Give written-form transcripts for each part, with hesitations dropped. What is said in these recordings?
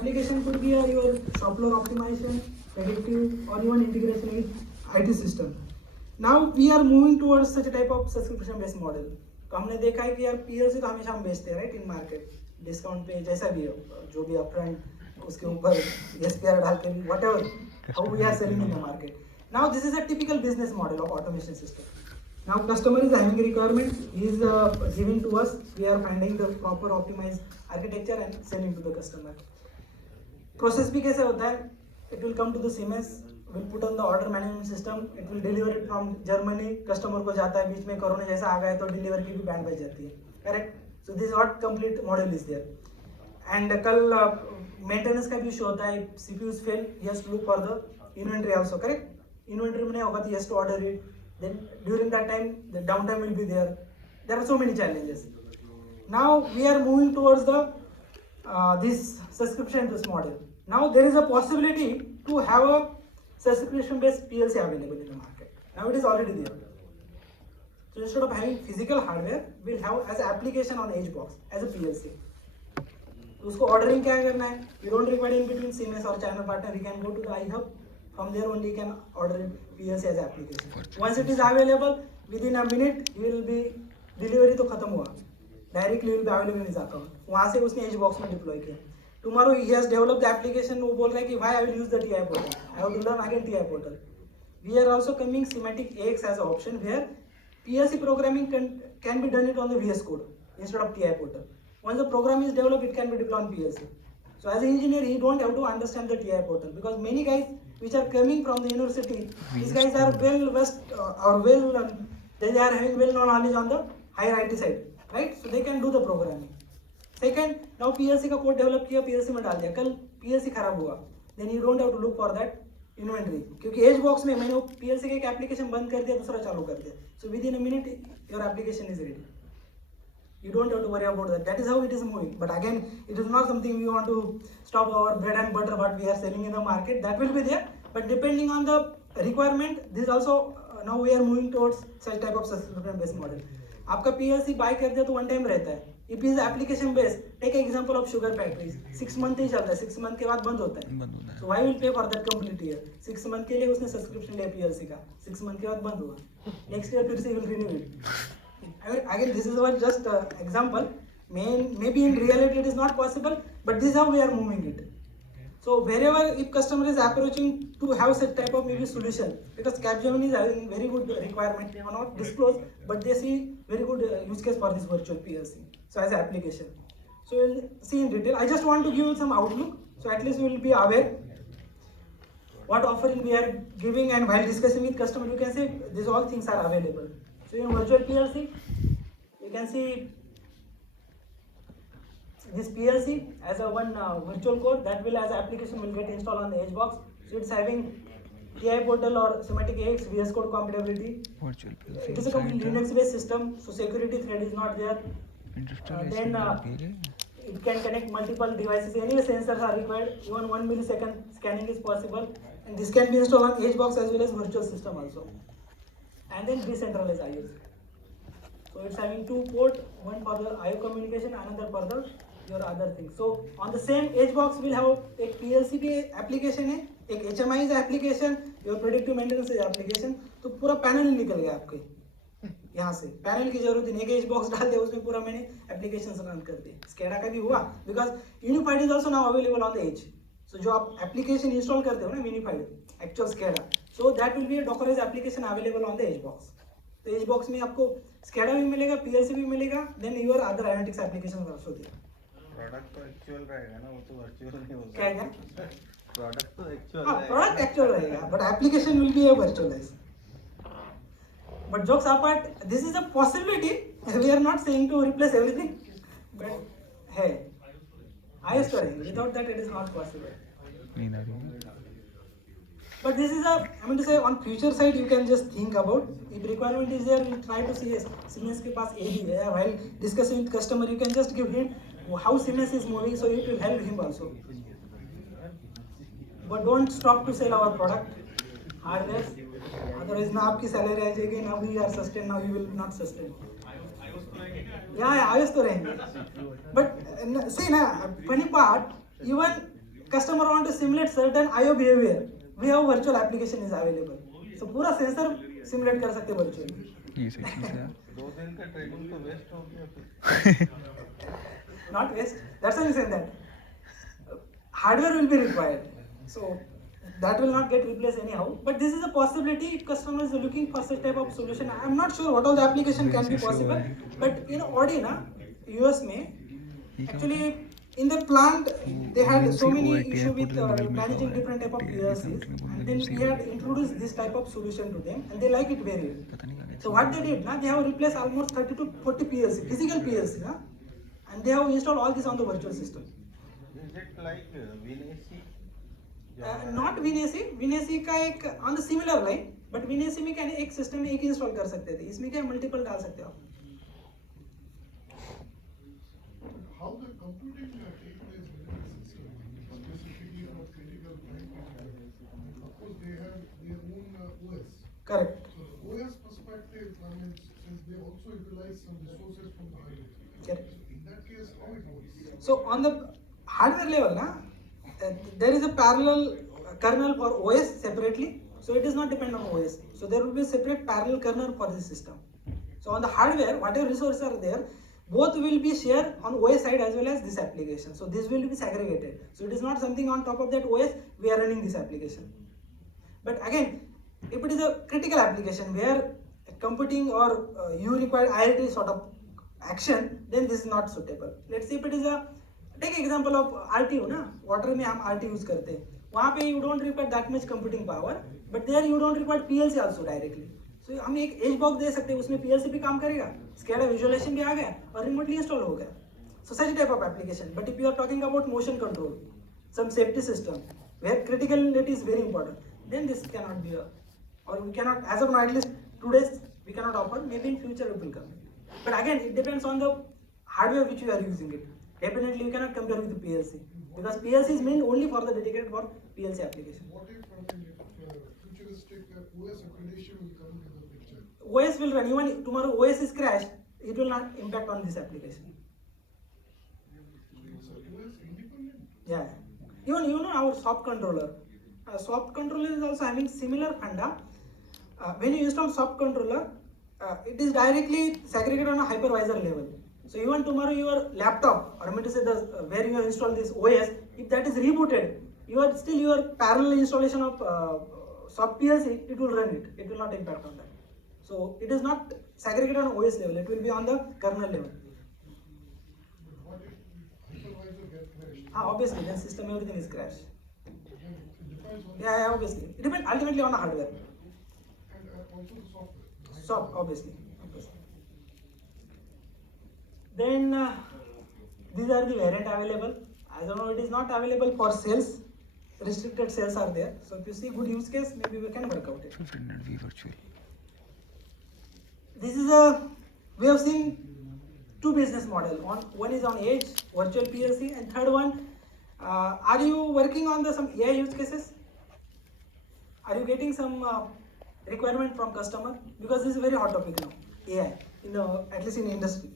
application could be your shop floor optimization, predictive, or even integration with IT system. Now we are moving towards such a type of subscription based model. तो हमने देखा है कि यार PLC तो हमेशा हम बेचते हैं राइट इन मार्केट, डिस्काउंट पे जैसा भी हो, जो भी अपफ्रंट उसके ऊपर एसपीआर डाल के भी whatever how we are selling in the market. Now this is a typical business model of automation system. Now customer is having a requirement, he is giving to us, we are finding the proper optimized architecture and selling to the customer. Process भी कैसे होता है? It will come to the Siemens, will put on the order management system, it will deliver it from Germany, customer को जाता है, बीच में corona जैसा आ गया तो डिलीवर की भी बैंड बज जाती है, correct? So this is what complete model is there. And कल maintenance का भी इशू होता है, CPUs fail, he has to look for the inventory also, correct? Inventory में नहीं होगा तो he has to order it. Then during that time the downtime will be there. There are so many challenges. Now we are moving towards the this subscription based model. Now there is a possibility to have a subscription based PLC available in the market. Now it is already there. So instead of having physical hardware, we'll have as an application on edge box as a PLC. तो उसको ordering क्या करना है? You don't require in between CMS or channel partner. You can go to the iHub. From there only you can order PLC as application. Once it is available, within a minute you will be delivery तो खत्म हुआ. Directly will be available in his account. वहाँ से उसने edge box में deploy किया. Tomorrow he has developed the application. वो बोल रहा है कि why I will use the TI portal. I have to learn again TI portal. We are also coming Semantic AX as an option where PLC programming can be done it on the VS Code instead of TI portal. Once the program is developed, it can be deployed on PLC. So as an engineer, he don't have to understand the TI portal because many guys which are coming from the university, these guys are well versed they are having well known knowledge on the higher IT side, right? So they can do the programming. Second, now PLC का code develop किया, PLC में डाल दिया, कल PLC खराब हुआ, then you don't have to look for that inventory क्योंकि edge box में मैंने वो PLC का एक application बंद कर दिया, दूसरा चालू कर दिया. So within a minute your application is ready. You don't have to worry about that. That is how it is moving. But again, it is not something we want to stop our bread and butter what we are selling in the market. That will be there. But depending on the requirement, this also now we are moving towards such type of subscription based model. आपका PLC buy कर दिया तो one time रहता है. If it is application based, take an example of sugar factories. 6 month ही चलता है. 6 month के बाद बंद होता है. So why will pay for that complete year? 6 month के लिए उसने subscription लिया PLC का. 6 month के बाद बंद हुआ. Next year फिर से will renew it. Again, this is our just example. Maybe in reality it is not possible, but this is how we are moving it. So wherever if customer is approaching to have such type of maybe solution, because Capgemini is having very good requirement, they are not disclosed, but they see very good use case for this virtual PLC. So as an application. So we'll see in detail. I just want to give you some outlook, so at least we will be aware what offering we are giving, and while discussing with customer, you can say these all things are available. So in virtual PLC, you can see this PLC as a one virtual core that will as application will get installed on the edge box. So it's having TI portal or Semantic AX VS Code compatibility. Virtual PLC. It is a complete Linux based system, so security threat is not there. Then it can connect multiple devices. Anyway, sensors are required. Even 1 millisecond scanning is possible, and this can be installed on edge box as well as virtual system also. And then decentralized IO. So it's having 2 ports, one for the IO communication, another for the your other things. So on the same edge box we'll have a PLC application है, एक HMI application, your predictive maintenance application. तो पूरा panel निकल गया आपके यहाँ से. Panel की जरूरत नहीं, एक एज बॉक्स डाल दिया उसमें पूरा मैंने एप्लीकेशन रन कर दिए. स्केडा का भी हुआ because unified is also now available on the edge. So जो आप एप्लीकेशन इंस्टॉल करते हो ना unified actual SCADA, so that will be a dockerize application available on the edge box. तो एज बॉक्स में आपको स्केडा भी मिलेगा, पीएलसी भी मिलेगा, then your other analytics application also there. Product तो एक्चुअल रहेगा ना, वो तो वर्चुअल नहीं होगा. क्या है? प्रोडक्ट तो एक्चुअल हाँ, प्रोडक्ट एक्चुअल रहेगा, but application will be a virtualise. But jokes apart, this is a possibility. We are not saying to replace everything, but hey, I am sorry. Without that, it is not possible. But this is I mean to say, on future side, you can just think about. If requirement is there, you try to see Siemens के पास AD है. While discussing with customer, you can just give him how Siemens is moving, so it will help him also. But don't stop to sell our product, hardware. Otherwise ना आपकी salary आ जाएगी, ना we are sustain, ना we will not sustain. या आयुष तो रहेंगे. But सी ना, funny part, even customer want to simulate certain IO behavior, we have virtual application is available. So पूरा सेंसर सिमुलेट कर सकते हैं virtually. ये सही चीज़ है यार. 2 दिन का ट्रेनिंग तो वेस्ट हो गया फिर. Not waste. That's why I'm saying that hardware will be required. So that will not get replaced anyhow. But this is a possibility if customer is looking for such type of solution. I'm not sure what all the application can be possible. But in Audi na US में actually in the plant they had so many issue with managing different type of PLCs, and then we had introduced this type of solution to them, and they like it very well. पता नहीं कहाँ So what they did, na, they have replaced almost 30 to 40 PLC, physical PLC, na, and they have installed all this on the virtual system. Is it like WinAC? Not WinAC, WinAC का एक on the similar line, but WinAC में क्या है, एक system में एक install कर सकते थे, इसमें क्या multiple डाल सकते हो आप. How the computing take place within the system, specifically for critical time. Of course, they have their own OS. Correct. So the OS perspective, I mean, since they also utilize some resources from the hardware. Correct. So in that case, how it works? So on the hardware level, na, there is a parallel kernel for OS separately. So it is not dependent on OS. So there will be a separate parallel kernel for this system. So on the hardware, whatever resources are there, both will be shared on OS side as well as this application. So this will be segregated. So it is not something on top of that OS we are running this application. But again, if it is a critical application where computing or you require IRT sort of action, then this is not suitable. Let's say if it is a, take example of RTU ना, water में हम RTU use करते हैं, वहाँ पे you don't require that much computing power, but there you don't require PLC also directly. So हम एक as box दे सकते हैं, उसमें PLC भी काम करेगा, SCADA विजुअलाइजेशन भी आ गया और रिमोटली इंस्टॉल हो गया. So such type of application. But if you are talking about motion control, some safety system where criticality is very important, then this cannot be a, or we cannot, as of now at least today's we cannot offer. Maybe in future it will come. But again, it depends on the hardware which you are using it. Definitely you cannot compare with the PLC because PLC is meant only for the dedicated for PLC application. What if, I mean, if futuristic OS accreditation will come into the picture? OS will run, even tomorrow OS is crashed, it will not impact on this application. So OS independent? Yeah. Even you know our SOP controller. SOP controller is also having similar funda. When you install SOP controller, it is directly segregated on a hypervisor level. So even tomorrow your laptop, or I mean to say the where you have installed this OS, if that is rebooted, you are still your parallel installation of SOP PLC, it will run it. It will not impact on that. So it is not segregated on OS level. It will be on the kernel level. What if hypervisor gets crashed? Obviously, then system everything is crashed. Again, it depends on Yeah, obviously. It depends ultimately on the hardware. and also the software. SOP, obviously. Then these are the variant available. I don't know, it is not available for sales. Restricted sales are there. So if you see good use case, maybe we can work out it. and V virtual. This is we have seen two business model. One is on edge, virtual PLC, and third one, are you working on some AI use cases? Are you getting some requirement from customer? Because this is a very hot topic now, AI, at least in industry.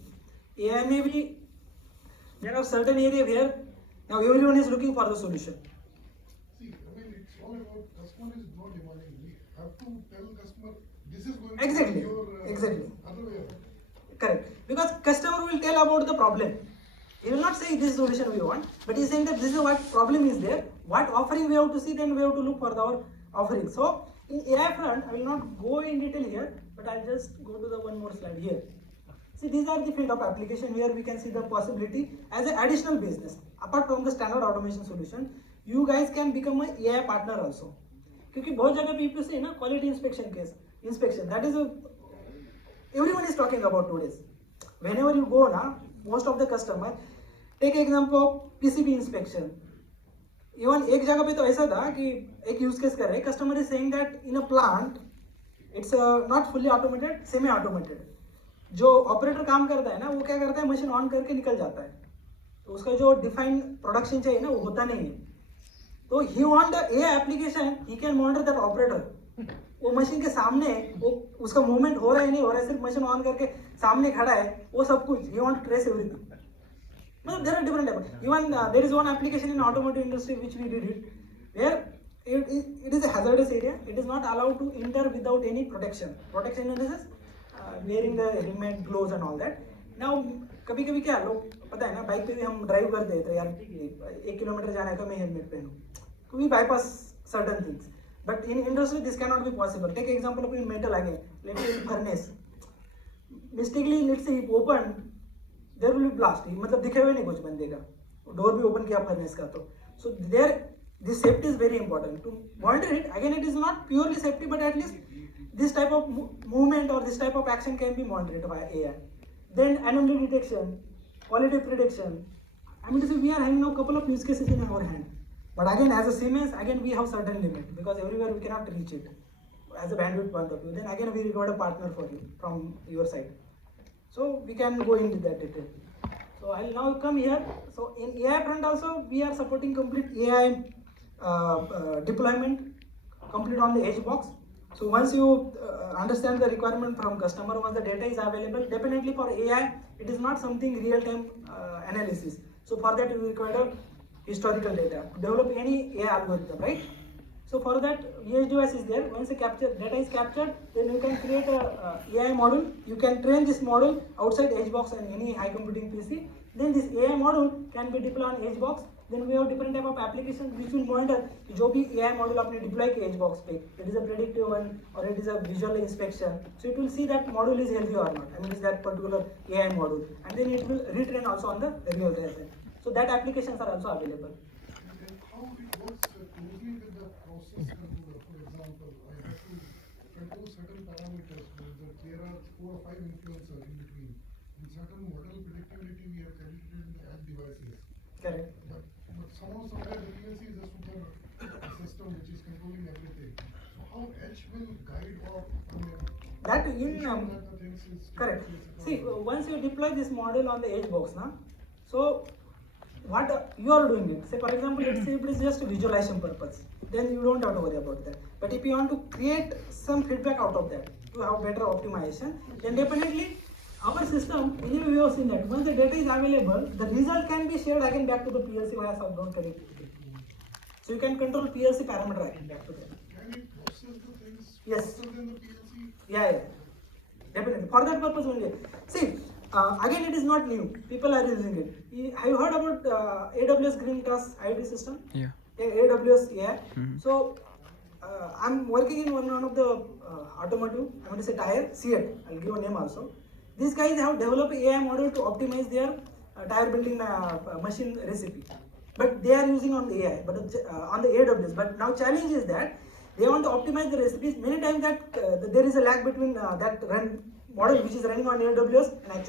AI may be, there are certain area where now everyone is looking for the solution. See, I mean, it's all about customer is not demanding. We have to tell customer this is going Exactly, to be your exactly. other way around. Correct. Because customer will tell about the problem. He will not say this solution we want, but he is saying that this is what problem is there, what offering we have to see, then we have to look for our offering. So in AI front, I will not go in detail here, but I'll just go to the one more slide here. See, these are the field of application where we can see the possibility as an additional business. Apart from the standard automation solution, you guys can become an AI partner also. क्योंकि बहुत जगह पे you see ना quality inspection case, inspection, that is everyone is talking about today's. Whenever you go na, most of the customer, take example of PCB inspection. Even एक जगह पे तो ऐसा था कि एक use case कर रहे, customer is saying that in a plant, it's not fully automated, semi automated. जो ऑपरेटर काम करता है ना, वो क्या करता है, मशीन ऑन करके निकल जाता है, तो उसका जो डिफाइंड प्रोडक्शन चाहिए ना, वो होता नहीं है. तो he want the AI application, he can monitor that operator. वो मशीन के सामने वो उसका मूवमेंट हो रहा है नहीं हो रहा है, सिर्फ मशीन ऑन करके सामने खड़ा है, वो सब कुछ ही want to trace everything. No, there are different types. Even there is one application in automotive industry which we did it, where it is a hazardous area. It is not allowed to enter without any protection. Protection in the sense wearing the helmet, gloves and all that. Now कभी कभी क्या लोग पता है ना bike पे भी हम ड्राइव करते हैं तो यार 1 किलोमीटर जाना है तो मैं हेलमेट पहनूं. तो we bypass certain things. But in industry this cannot be possible. Take example of in metal again. Let's say in furnace. Mistakenly let's say if open, there will be blast. मतलब दिखे हुए नहीं कुछ बंदे का. Door भी open किया furnace का तो. So there this safety is very important. To monitor it again, it is not purely safety, but at least this type of movement or this type of action can be monitored by AI. Then anomaly detection, quality prediction. I mean to say we are having now a couple of use cases in our hand. But again, as a Siemens, again we have certain limit because everywhere we cannot reach it as a bandwidth point of view. Then again we require a partner for you from your side. So we can go into that detail. So I'll now come here. So in AI front also we are supporting complete AI deployment complete on the edge box. So once you understand the requirement from customer, once the data is available, definitely for AI it is not something real time analysis. So for that we require historical data to develop any AI algorithm, right? So for that edge device is there. Once the data is captured, then you can create a AI model. You can train this model outside edge box and any high computing PC. Then this AI model can be deployed on edge box. Then we have different type of applications which will monitor कि जो भी AI model आपने deploy किया edge box पे, it is a predictive one or it is a visual inspection. So it will see that model is healthy or not. I mean, is that particular AI model, and then it will retrain also on the real data. So that applications are also available. And how it works closely with the process controller. For example, I have to control certain parameters. There are 4 or 5 influencers in between. In certain model predictability, we have calculated in the edge devices. Correct. But somehow, somewhere, the PLC is a super system which is controlling everything. So how edge will guide or That in ensure that the things is correct. See, once you deploy this model on the edge box, na, so what you are doing it. Say for example, let's say it is just visualization purpose. Then you don't have to worry about that. But if you want to create some feedback out of that to have better optimization, then definitely our system, anyway we have seen that once the data is available, the result can be shared again back to the PLC via subground connectivity. So you can control PLC parameter again back to them. Can it process the things Yes. faster than the PLC? Yeah. Definitely. For that purpose only. See, again it is not new. People are using it. Have you heard about AWS Green Trust IoT system? Yeah. AWS, yeah. Mhm. So I'm working in one of the automotive, I'm going to say tire, Seat. I'll give a name also. These guys have developed AI model to optimize their tire building machine recipe. But they are using on the AI, but on the AWS. But now challenge is that they want to optimize the recipes. Many times that there is a lag between that run model which is running on AWS and actually